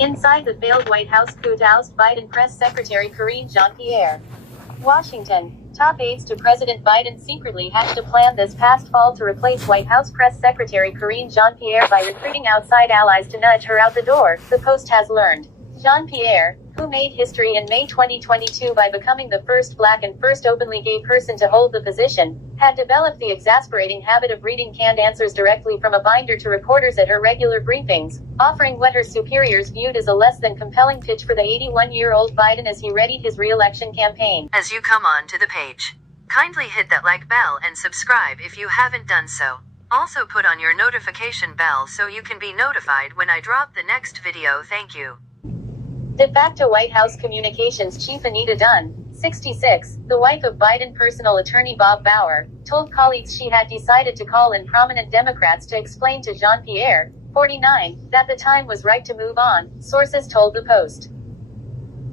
Inside the failed White House coup to oust Biden Press Secretary Karine Jean-Pierre. Washington. Top aides to President Biden secretly hatched a plan this past fall to replace White House Press Secretary Karine Jean-Pierre by recruiting outside allies to nudge her out the door, the Post has learned. Jean-Pierre, who made history in May 2022 by becoming the first black and first openly gay person to hold the position, had developed the exasperating habit of reading canned answers directly from a binder to reporters at her regular briefings, offering what her superiors viewed as a less than compelling pitch for the 81-year-old Biden as he readied his re-election campaign. As you come on to the page, kindly hit that like bell and subscribe if you haven't done so. Also put on your notification bell so you can be notified when I drop the next video. Thank you. De facto White House Communications Chief Anita Dunn, 66, the wife of Biden personal attorney Bob Bauer, told colleagues she had decided to call in prominent Democrats to explain to Jean-Pierre, 49, that the time was right to move on, sources told the Post.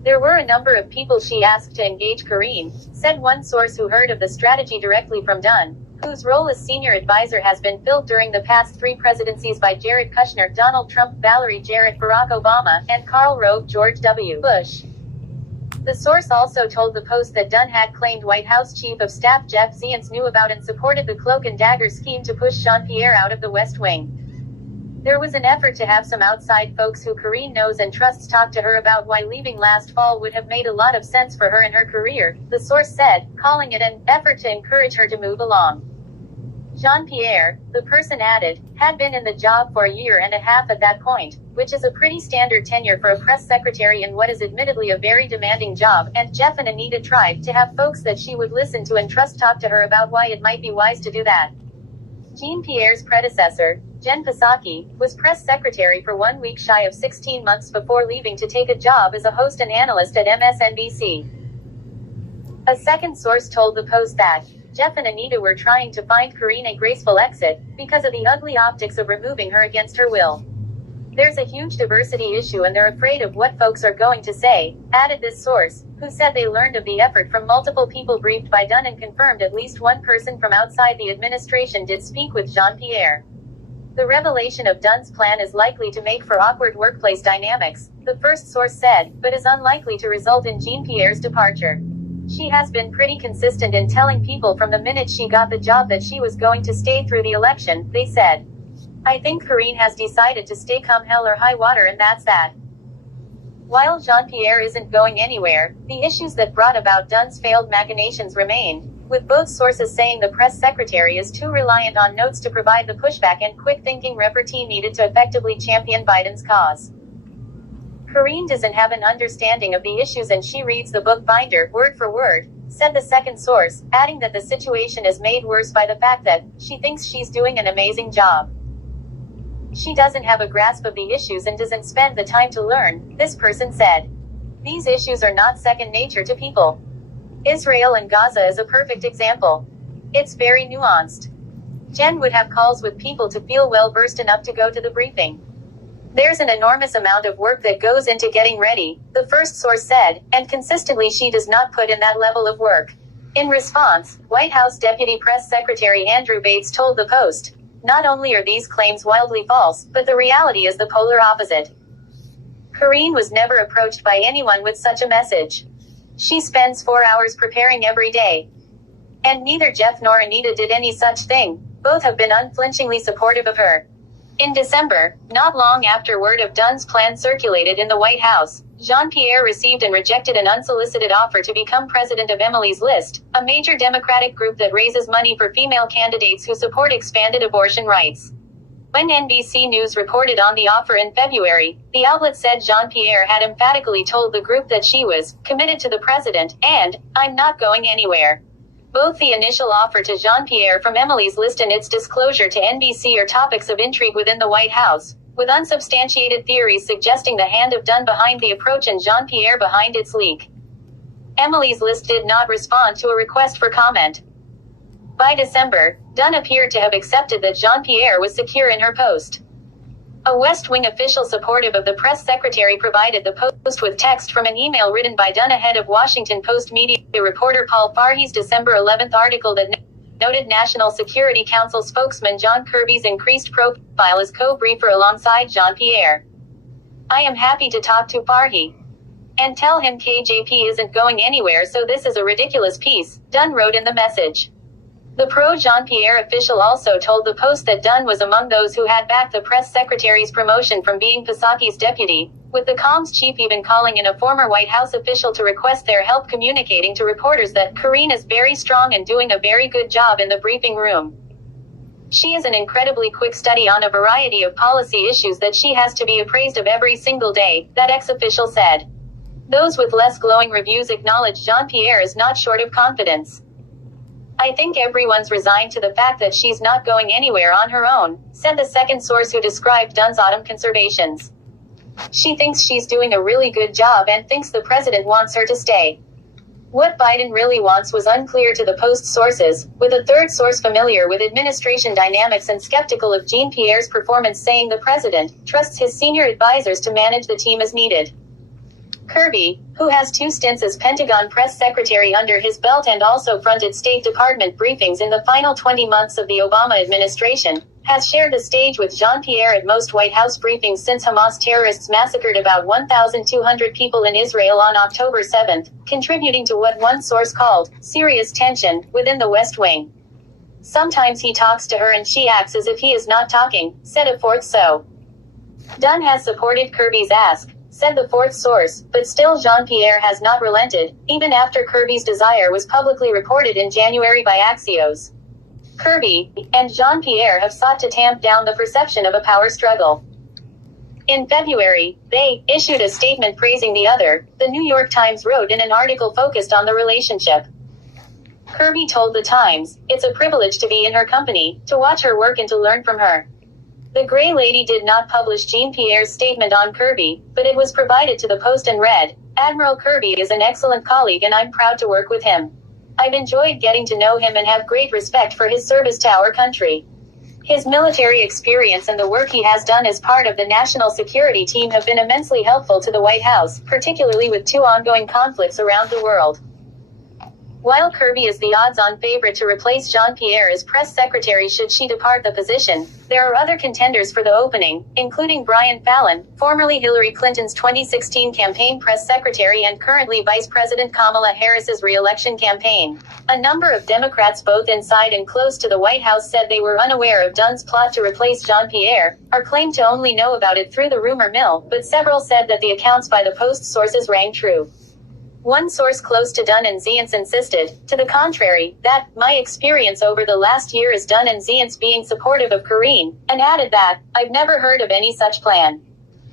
There were a number of people she asked to engage Karine, said one source who heard of the strategy directly from Dunn, whose role as senior advisor has been filled during the past three presidencies by Jared Kushner, Donald Trump, Valerie Jarrett, Barack Obama, and Karl Rove, George W. Bush. The source also told the Post that Dunn had claimed White House Chief of Staff Jeff Zients knew about and supported the cloak and dagger scheme to push Jean-Pierre out of the West Wing. There was an effort to have some outside folks who Karine knows and trusts talk to her about why leaving last fall would have made a lot of sense for her and her career, the source said, calling it an effort to encourage her to move along. Jean-Pierre, the person added, had been in the job for a year and a half at that point, which is a pretty standard tenure for a press secretary in what is admittedly a very demanding job, and Jeff and Anita tried to have folks that she would listen to and trust talk to her about why it might be wise to do that. Jean-Pierre's predecessor, Jen Psaki, was press secretary for 1 week shy of 16 months before leaving to take a job as a host and analyst at MSNBC. A second source told the Post that Jeff and Anita were trying to find Karine a graceful exit, because of the ugly optics of removing her against her will. There's a huge diversity issue and they're afraid of what folks are going to say, added this source, who said they learned of the effort from multiple people briefed by Dunn and confirmed at least one person from outside the administration did speak with Jean-Pierre. The revelation of Dunn's plan is likely to make for awkward workplace dynamics, the first source said, but is unlikely to result in Jean-Pierre's departure. She has been pretty consistent in telling people from the minute she got the job that she was going to stay through the election, they said. I think Karine has decided to stay come hell or high water and that's that. While Jean-Pierre isn't going anywhere, the issues that brought about Dunn's failed machinations remain, with both sources saying the press secretary is too reliant on notes to provide the pushback and quick-thinking repartee needed to effectively champion Biden's cause. Karine doesn't have an understanding of the issues and she reads the book binder, word for word, said the second source, adding that the situation is made worse by the fact that she thinks she's doing an amazing job. She doesn't have a grasp of the issues and doesn't spend the time to learn, this person said. These issues are not second nature to people. Israel and Gaza is a perfect example. It's very nuanced. Jen would have calls with people to feel well versed enough to go to the briefing. There's an enormous amount of work that goes into getting ready, the first source said, and consistently she does not put in that level of work. In response, White House Deputy Press Secretary Andrew Bates told the Post, not only are these claims wildly false, but the reality is the polar opposite. Karine was never approached by anyone with such a message. She spends 4 hours preparing every day. And neither Jeff nor Anita did any such thing. Both have been unflinchingly supportive of her. In December, not long after word of Dunn's plan circulated in the White House, Jean-Pierre received and rejected an unsolicited offer to become president of Emily's List, a major Democratic group that raises money for female candidates who support expanded abortion rights. When NBC News reported on the offer in February, the outlet said Jean-Pierre had emphatically told the group that she was committed to the president, and, I'm not going anywhere. Both the initial offer to Jean-Pierre from Emily's List and its disclosure to NBC are topics of intrigue within the White House, with unsubstantiated theories suggesting the hand of Dunn behind the approach and Jean-Pierre behind its leak. Emily's List did not respond to a request for comment. By December, Dunn appeared to have accepted that Jean-Pierre was secure in her post. A West Wing official supportive of the press secretary provided the Post with text from an email written by Dunn ahead of Washington Post media reporter Paul Farhi's December 11 article that noted National Security Council spokesman John Kirby's increased profile as co-briefer alongside Jean-Pierre. I am happy to talk to Farhi. And tell him KJP isn't going anywhere, so this is a ridiculous piece, Dunn wrote in the message. The pro-Jean-Pierre official also told the Post that Dunn was among those who had backed the press secretary's promotion from being Psaki's deputy, with the comms chief even calling in a former White House official to request their help communicating to reporters that Karine is very strong and doing a very good job in the briefing room. She is an incredibly quick study on a variety of policy issues that she has to be appraised of every single day, that ex-official said. Those with less glowing reviews acknowledge Jean-Pierre is not short of confidence. I think everyone's resigned to the fact that she's not going anywhere on her own, said the second source who described Dunn's autumn conservations. She thinks she's doing a really good job and thinks the president wants her to stay. What Biden really wants was unclear to the Post sources, with a third source familiar with administration dynamics and skeptical of Jean-Pierre's performance saying the president trusts his senior advisors to manage the team as needed. Kirby, who has 2 stints as Pentagon press secretary under his belt and also fronted State Department briefings in the final 20 months of the Obama administration, has shared the stage with Jean-Pierre at most White House briefings since Hamas terrorists massacred about 1,200 people in Israel on October 7, contributing to what one source called serious tension within the West Wing. Sometimes he talks to her and she acts as if he is not talking, said a fourth so. Dunn has supported Kirby's ask, said the fourth source, but still Jean-Pierre has not relented, even after Kirby's desire was publicly reported in January by Axios. Kirby and Jean-Pierre have sought to tamp down the perception of a power struggle. In February, they issued a statement praising the other, the New York Times wrote in an article focused on the relationship. Kirby told the Times, "It's a privilege to be in her company, to watch her work and to learn from her." The Grey Lady did not publish Jean-Pierre's statement on Kirby, but it was provided to the Post and read, "Admiral Kirby is an excellent colleague and I'm proud to work with him. I've enjoyed getting to know him and have great respect for his service to our country. His military experience and the work he has done as part of the national security team have been immensely helpful to the White House, particularly with 2 ongoing conflicts around the world." While Kirby is the odds-on favorite to replace Jean-Pierre as press secretary should she depart the position, there are other contenders for the opening, including Brian Fallon, formerly Hillary Clinton's 2016 campaign press secretary and currently Vice President Kamala Harris's re-election campaign. A number of Democrats both inside and close to the White House said they were unaware of Dunn's plot to replace Jean-Pierre, or claimed to only know about it through the rumor mill, but several said that the accounts by the Post sources rang true. One source close to Dunn and Zients insisted, to the contrary, that, "My experience over the last year is Dunn and Zients being supportive of Karine," and added that, "I've never heard of any such plan."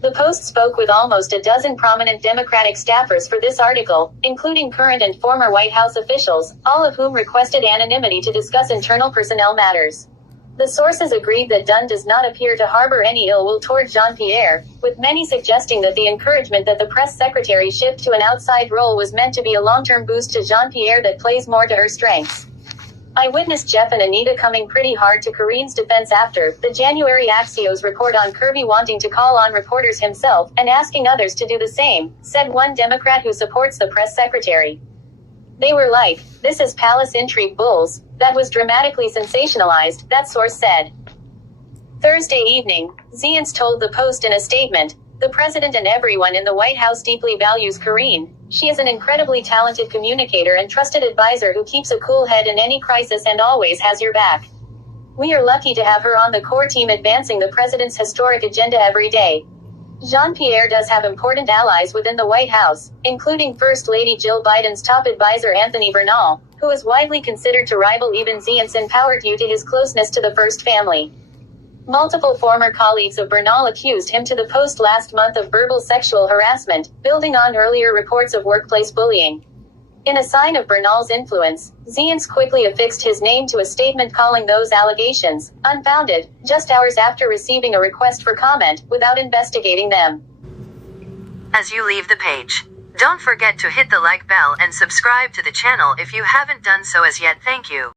The Post spoke with almost a dozen prominent Democratic staffers for this article, including current and former White House officials, all of whom requested anonymity to discuss internal personnel matters. The sources agreed that Dunn does not appear to harbor any ill will toward Jean-Pierre, with many suggesting that the encouragement that the press secretary shift to an outside role was meant to be a long-term boost to Jean-Pierre that plays more to her strengths. I witnessed Jeff and Anita coming pretty hard to Karine's defense after the January Axios report on Kirby wanting to call on reporters himself and asking others to do the same, said one Democrat who supports the press secretary. They were like, "This is palace intrigue bulls, that was dramatically sensationalized," that source said. Thursday evening, Zients told the Post in a statement, "The president and everyone in the White House deeply values Karine. She is an incredibly talented communicator and trusted advisor who keeps a cool head in any crisis and always has your back. We are lucky to have her on the core team advancing the president's historic agenda every day." Jean-Pierre does have important allies within the White House, including First Lady Jill Biden's top advisor Anthony Bernal, who is widely considered to rival even Zients in power due to his closeness to the First family. Multiple former colleagues of Bernal accused him to the Post last month of verbal sexual harassment, building on earlier reports of workplace bullying. In a sign of Bernal's influence, Zients quickly affixed his name to a statement calling those allegations unfounded, just hours after receiving a request for comment, without investigating them. As you leave the page, don't forget to hit the like bell and subscribe to the channel if you haven't done so as yet. Thank you.